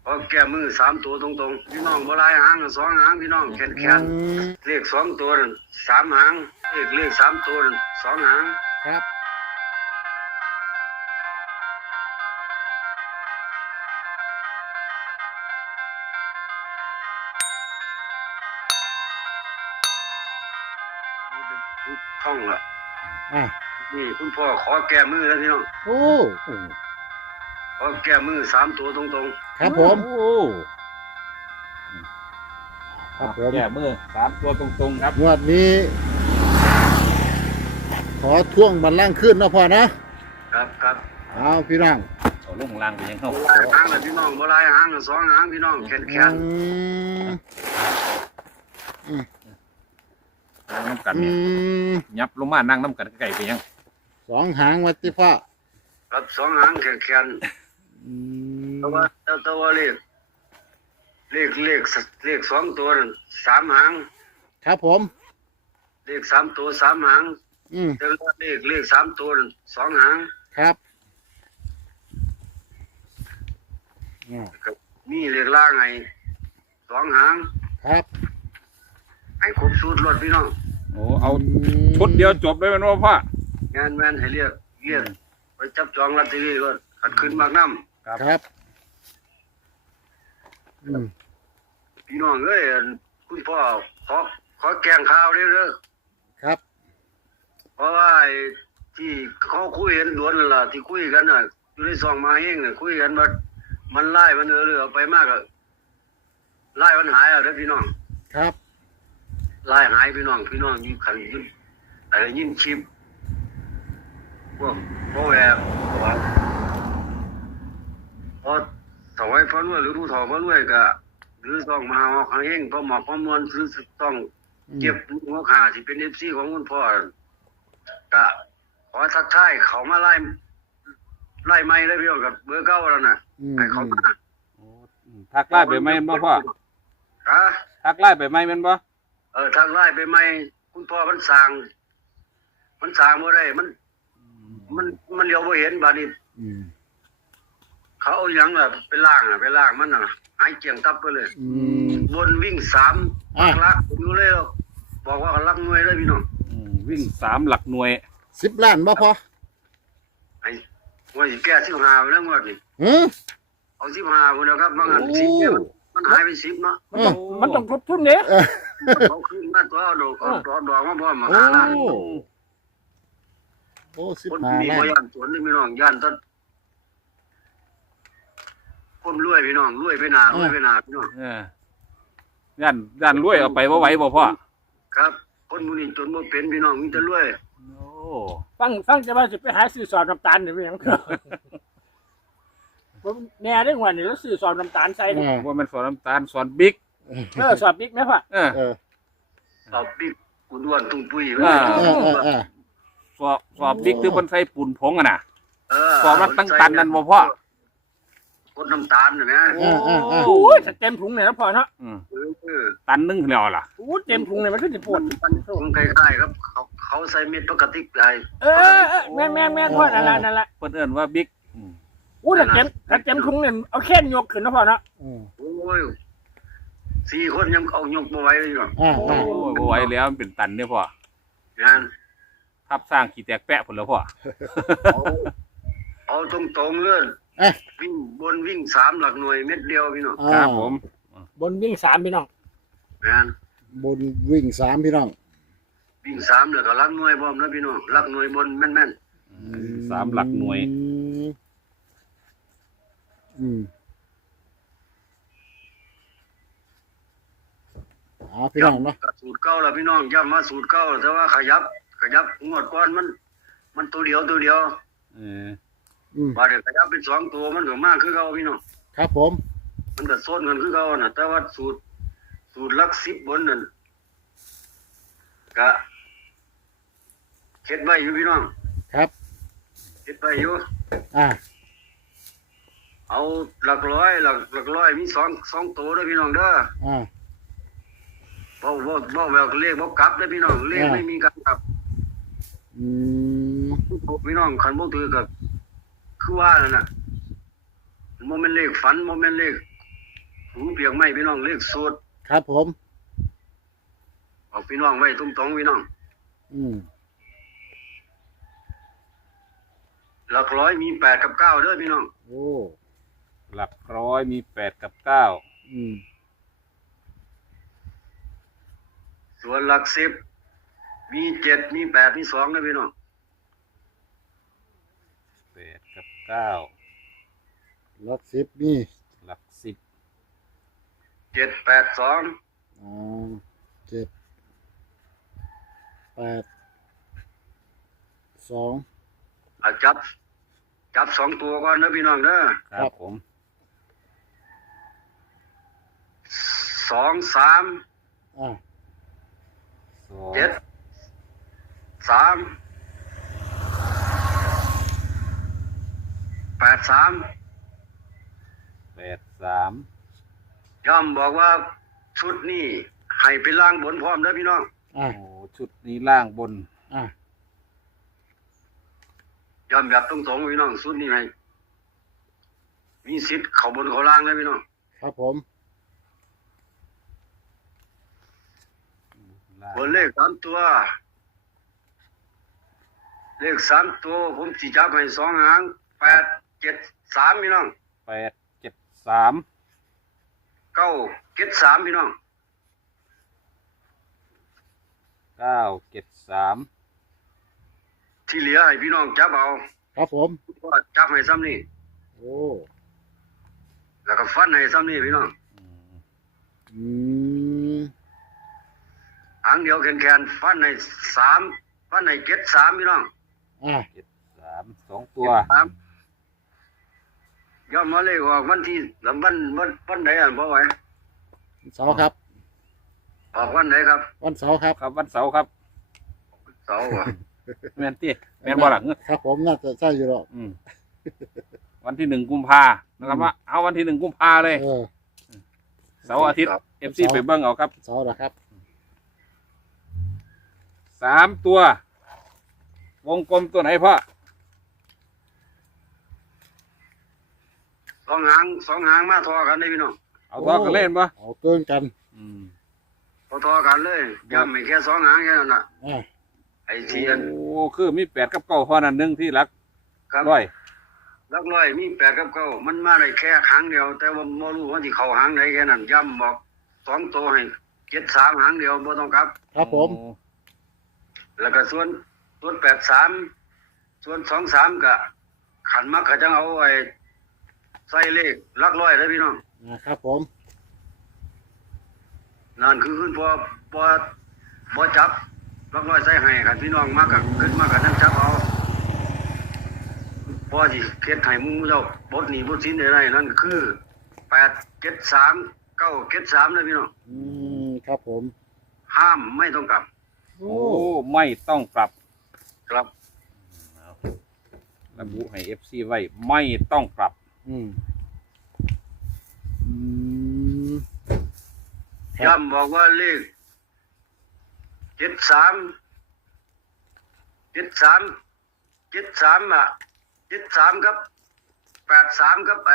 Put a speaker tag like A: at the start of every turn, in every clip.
A: อแก้มือสามตัวตรงๆพี่น้องบ่หลายหางสองหางพี่น้องแขนเลขสองตัวนั่นสามหางเลขสามตัวนั่นสองหาง
B: ครับ
A: ท่องละ
B: อ่า
A: นี่คุณพ่อขอแก้มือแล้วพี่น้อง
B: โอ้
A: ขอแก้มือสามตัวตรงๆ
B: ครับผม
C: โอ้
B: ครับผม
C: แก่มือสามตัวตรงๆครับ
B: งวดนี้ ขอท่วงบัลลังก์ขึ้นนะพ่อนะครับ เอาพี่น้อง
C: เอาลงล่างไปยังเข้า
A: บ่หลายหางละพี่น้องบ่หลายหางสองหางพี่น้องแขน
C: นั่งน้ำกัน
B: อื
C: เนี่ย
B: ม
C: ยับลงมานั่งน้ำกันไก่ไปยัง
B: สองหางวัติพ่อ
A: ครับสองหางแขน
B: อืม
A: แต่ว่าเลขสองตัวนั่นสามหาง
B: ครับผม
A: เลขสามตัวสามหาง
B: อืม
A: แต่ว่าเลขสามตัวนั่นสองหาง
B: ครับอ่า
A: มีเลขล่างไงสองหาง
B: ครับ
A: ไอ้ครบสูตรรถพี่น้อง
C: โอ้เอาชุดเดียวจบเลยมันว่าพ่อง
A: านแม่นให้เรียกไปจับจองลอตเตอรี่ก็ขัดขึ้นมากน้
B: ครับอืม
A: ำพี่น้องเอ้ยคุณพ่อขอแกงข้าวเด้อ
B: ครับ
A: เพราะว่าไอ้ที่เขาคุยกันล้วนนั่นล่ะที่คุยกันน่ะอยู่ในซองมาเองน่ะคุยกันว่ามันไล่มันเอาไปมากอะไล่มันหายอ่ะเด้อพี่น้อง
B: ครับ
A: ไล่หายพี่น้องยินขันยินอะไรยินชิปพวกแอบพอถวายพระรวยหรือรู้ถอพระรวยก็หรือต้องมาเอาครั้งเองพอหมอกพอมวลคือต้องเก็บหัวขาที่เป็นเอฟซีของคุณพ่อก็ขอทักทายเขามาไล่ไม่ได้พี่น้องกับเบอร์เก้าแล้วน่ะ
B: อืม
A: ให้เขามา
C: ทักไล่ไปไหมบ่พ่อ
A: ฮะ
C: ทักไล่ไปไหมแมันบ่
A: ทางไล่ไปไม่คุณพ่อมันสั่งบ่ได้มันเลี้ยวบ่เห็นบาดนี้
B: อืม
A: เขาเอาหยังล่ะไปล่างมันน่ะหายเจียงตับไปเลย
B: อืม
A: วนวิ่งสาม
B: อ่ะ
A: ลักอยู่เลยแล้วบอกว่าลักหน่วยเลยพี่น้อง
C: วิ่งสามหลักหน่วย
B: 10 ล้านบ่พอ
A: ไอ้ว่าสิแก้15แล้วงวดนี้
B: หือ
A: เอา15พุ่นแล้วครับบางอัน10เนี่ยมันหายไป10เนาะ
C: มันต้องครบทุนเนี่ย
A: เขาขึ้นมาตัวเอาดอกมาพร้อมมา
B: โอ้
A: หาล้าน
B: โอ้
A: คน
B: 15
A: มี
B: ล้า
A: บ่
B: น
A: ย่านสวนนี่พี่น้องย่านต้นคนรวยพี่น้องรวยไปหน้าพี่น้อง
C: ย่านรวยเอาไปว่าไหวบ่พ่อ
A: ครับ คนหมู่นี้จนบ่เป็นพี่น้องมีแต่รวย
C: โอ้
D: ฟังจะว่าสิไปหาซื้อสอบน้ำตาลนี่เป็นหยังผมแน่ได้หัวนี่แล้วซื้อสอบน้ำตาลใส่นี่
C: ว่ามันสอนน้ำตาลสอนบิ๊ก
D: สอบบิ๊กไหมพ่อ
C: เออ
B: เออ
A: ตอบบิ๊กกุดวนตุ้งปุ้ย
C: อ่า
B: เออ
C: สอบบิ๊กคือคนใส่ปูนผงอะน่ะ
A: เออ
C: สอบรับตั้งตันนั่นบ่พ่อ
A: กดน้ำตาลน่ะนะ
B: เออเออเออ
D: โอ้ยถ้าเต็มถุงเนี่ยนะพ่อเนาะ
A: เออ
C: ตันนึงแล้วล่ะ
D: โอ้ยเต็มถุงเนี่ยมันก็จะปวด
A: มันคงคล้ายๆครับเขาใส่เม็ดปกติไอ้
D: แม่นพ่อนั่นละ
C: เพิ่นเอิ้นว่าบิ๊ก
D: โอ้ยถ้าเต็มถุงเนี่ยเอาแค่นยกขึ้นนะพ่อเนาะ
B: อืม
A: โอ้ย4 คนยังเอายกบ่ไหวเลยเนาะ
B: อ่า
C: โอ้ยบ่ไหวแล้วมันเป็นตันเนี่ยพ่อง
A: าน
C: ทับสร้างขี้แตกแปะพุ่นแล้วพ่อ
A: เอาตรงๆเลย
B: เอ๊ะ
A: วิ่งบนวิ่ง3หลักหน่วยเม็ดเดียวพี่น้อง
C: ครับผม
D: บนวิ่ง3พี่น้อง
A: งาน
B: บนวิ่ง3พี่น้อง
A: วิ่ง3แล้วก็หลักหน่วยพร้อมนะพี่น้องหลักหน่วยบนแม่น
C: สามหลักหน่วย
B: อืมพี่น้องเนาะ
A: ๆสูตรเก่าแล้วพี่น้องย้ำมาสูตรเก่าแต่ว่าขยับงวดก่อนมันตัวเดียว
C: เออ
B: อืม
A: บาดเดี๋ยวขยับเป็น2ตัวมันก็มากคือเก่าพี่น้อง
B: ครับผม
A: มันก็โซนกันคือเก่าน่ะแต่ว่าสูตรหลัก10บนนั่นก็เฮ็ดไว้อยู่พี่น้อง
B: ครับ
A: เฮ็ดไว้อยู่
B: อ่า
A: เอาหลักร้อยมีสองตัวเด้อพี่น้องเด้อ
B: อ่า
A: บ่แบบเลขบ่กลับเด้อพี่น้องเลขไม่มีการกลับ
B: อืม
A: พี่น้องคันบ่ถือก็คือว่านั่นน่ะบ่แม่นเลขฝันบ่แม่นเลขถุงเปียกไม้พี่น้องเลขสูตร
B: ครับผม
A: บอกพี่น้องไว้ตรงๆพี่น้อง
B: อืม
A: หลักร้อยมี8กับ9เด้อพี่น้อง
B: โอ้
C: หลักร้อยมี8กับ9
B: อืม
A: ส่วนหลัก10มี7มี8มี2นะพี่น้อง
C: 8กับ9
B: หลักสิบนี่
C: หลัก10
A: 7 8 2
B: อ๋อเจ็ดแปดสอง
A: อ่ะจับ2ตัวก่อนนะพี่น้องเด้อ
C: ครับผม
A: 2 3
B: อ่า
A: 7 3 8 3
C: 8 3
A: ย่อมบอกว่าชุดนี้ให้ไปล่างบนพร้อมเด้อพี่น้อง
B: อ่า
C: โอ้ชุดนี้ล่างบน
B: อ่า
A: ย่อมแบบตรงๆพี่น้องชุดนี้ให้มีสิทธิ์เข้าบนเข้าล่างเลยพี่น้อง
B: ครับผม
C: ล่าง
A: บนเลข3ตัว เลข3ตัวผมสิจับให้2หาง8 7 3พี่น้อง
C: 8 7 3
A: 9 7 3พี่น้อง
C: 9 7 3
A: ที่เหลือให้พี่น้องจับเอา
B: ครับผม
A: ก็จับให้ซ้ำนี่
B: โอ้
A: แล้วก็ฟันให้ซ้ำนี่พี่น้อง
B: อืม
A: หางเดียวแขนๆฟันให้3ฟันให้7 3พี่น้อง
B: อ่า
C: 7 3 2ตัว
A: 3ย้อนมาเลขออกวันที่ลำวันไหนอ่ะบ่ไหว
B: เสาร์ครับ
A: ออกวันไหนครับ
B: วันเสาร์ครับ
C: ครับวันเสาร์ครับ
A: เสาร์อ่ะ
C: แม่นติแม่นบ่ล่ะ
B: ครับผมน่าจะใช่อยู่หรอก
C: วันที่1กุมภานะครับว่าเอาวันที่1กุมภาเลย
B: เออ
C: เสาร์อาทิตย์ FC ไปเบิ่งเอาครับ
B: เสาร์นะครับ
C: 3ตัว วงกลมตัวไหนพ่อ
A: สองหางมาทอกันเลยพี่น้อง
C: เอาตัวกันเล่นปะ
B: เอาเกินกัน
A: ทอกันเลยย้ำไม่แค่2หางแค่นั้นน่ะ
B: อ่า
A: ไอ้เทียน
C: โอ้คือมี8กับ9พอนั่นหนึงที่รัก
A: ครับ
C: ร้อย
A: ลักร้อยมี8กับ9มันมาได้แค่ครั้งเดียว แต่ว่าบ่รู้ว่าสิเข้าหางไหนแค่นั้นย้ำบอก2ตัวให้7 3หางเดียวบ่ต้องกลับ
B: ครับผม
C: โอ้
A: แล้วก็ส่วน8 3ส่วน2 3ก็ขันมักก็จังเอาไว้ใส่เลขลักร้อยเด้อพี่น้อง
B: ครับผม
A: นั่นคือขึ้นพอจับลักร้อยใส่ให้คันพี่น้องมากก็ขึ้นมากก็นั่งจับเอาพอสิเฮ็ดให้หมู่เจ้าบทนี้บทสินได้นั่นคือ8 7 3 9 7 3นะพี่น้อง
B: อืมครับผม
A: ห้ามไม่ต้องกลับ
B: โอ้
C: โอ้ไม่ต้องกลับ
A: ครับ
C: ระบุให้ FC ไว้ไม่ต้องกลับ
B: อืมอืม
A: ย้ำบอกว่าเลข73 อ่ะ73ครับ83ครับไอ้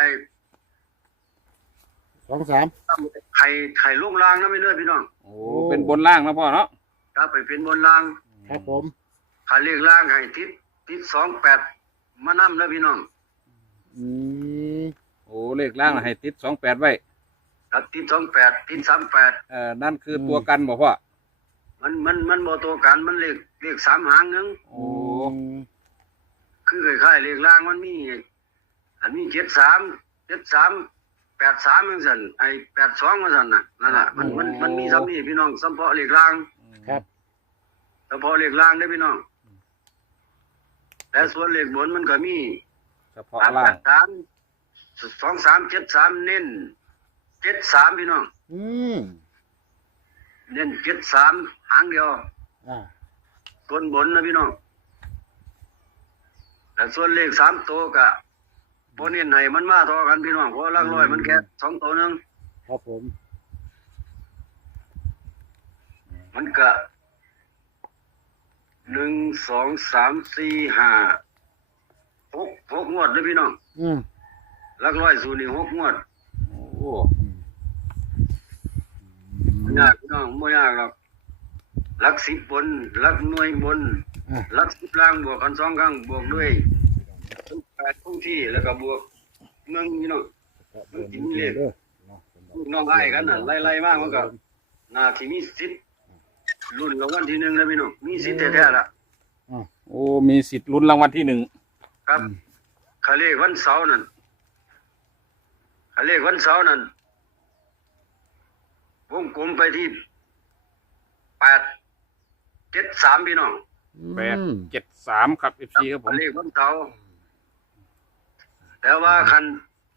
B: 2 3
A: ไข่ลูกลางนะไม่เลื่อนพี่น้อง
C: โอ้เป็นบนล่างนะพ่อเนาะ
A: ครับไปเป็นบนลาง
B: ครับผม
A: ขาเลขล่างให้ทิศ28มานํนะพี่น้อง
B: อืม
C: โอ้เลขล่างน่ะให้ติด28ไว้
A: ครับทิศ28ทิศ38
C: นั่นคือตัวกันบ่พ่อ
A: มันบ่ตัวกันมันเลข3หางหนึง
C: โอ้
A: คือคล้ายๆเลขล่างมันมีอันนี้73 83จังซั่นไอ้82จังซั่นน่ะนั่นน่ะมันมีซ้ำนี่พี่น้องเฉพาะเลขล่าง
B: ครับ
A: เฉพาะเลขล่างเด้อพี่น้องแต่ส่วนเลขบนมันก็มี
C: เฉพาะล่าง
A: 23 73เน้น73พี่น้อง
B: อืม
A: เน้น73หางเดียว
B: อ่า
A: ส่วนบนนะพี่น้องแต่ส่วนเลข3ตัวก็บ่เน้นให้มันมาเท่ากันพี่น้องเพราะหลักร้อยมันแค่2ตัวนึง
B: ครับผม
A: มันก็1 2 3 4 5 6งวดเด้อพี่น้อง
B: อืม
A: หลักร้อยสูตรนี่6งวด
C: โอ้
A: ไม่ยากหรอกหลัก10บนหลักหน่วยบนหลัก10ล่างบวกกัน2ครั้งบวกด้วย8คงที่แล้วก็บวกเมืองพี่น้องมันสิมีเลขลูกน้องอ้ายกันน่ะไล่ๆมามันก็น่าสิมีสิทธิ์รุ่นรางวัลที่1แล้วพี่น้องมีสิทธิ์แท้ๆล่ะ
C: โอ้มีสิทธิ์ลุ้นรางวัลที่หนึ่ง
A: ครับเขาเลขวันเสาร์นั่นวงกลมไปที่873พี่น้อง
C: 873ครับ FC ครับผม
A: เลขวันเสาร์แต่ว่าคัน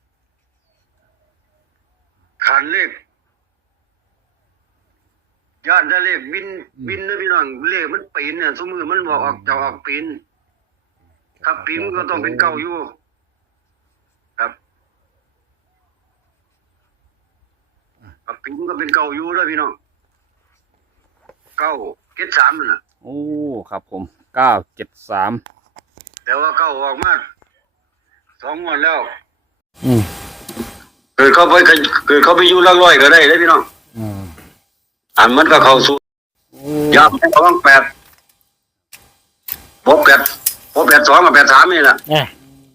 A: เลขย่านถ้าเลขบินนะพี่น้องเลขมันปีนเนี่ยสมมือมันบอกออกจะออกปีนครับปีนก็ต้องเป็นเก้าอยู่ครับปีนก็เป็นเก้าอยู่ด้วยพี่น้อง973นั่นน่ะ
C: โอ้ครับผม973
A: แต่ว่าเก้าออกมา2 งวดแล้ว
B: อืม
A: เกิดเข้าไปอยู่หลักร้อยก็ได้เลยพี่น้อง อันมันก็เข้าสู่ย้ำให้ระวัง8พบ8 2กับ83นี่แหละ
B: อ่ะ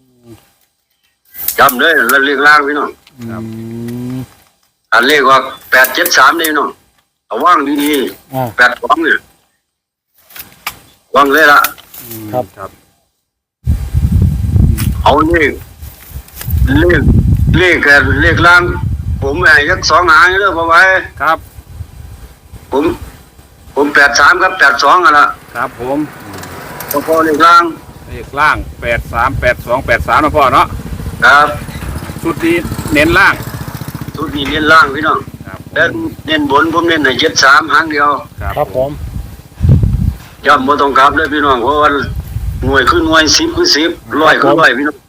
A: ย้ำเลยแล้วเลขล่างพี่น้อง อันเลขว่า873นี่พี่น้องระวังดี
B: อ่ะ
A: ๆ82นี่ระวังเลยล่ะ
B: ครับ
C: ครับ
A: เอาเลขล่างผมให้ยัก2 หางเด้อพอไว้
C: ครับ
A: ผม83กับ82อ่ะล่ะ
C: ครับผม
A: พอเลขล่าง
C: เลขล่าง838283นะพ่อเนาะ
A: ครับ
C: ชุดนี้เน้นล่าง
A: ชุดนี้เน้นล่างพี่น้อง
C: ครับ
A: แล้วเน้นบนผมเน้นให้73หางเดียว
B: ครับผม
A: ย้ำบ่ต้องกลับเลยพี่น้องเพราะว่าหน่วยคือหน่วย10คือ10ร้อยคือร้อยพี่น้อง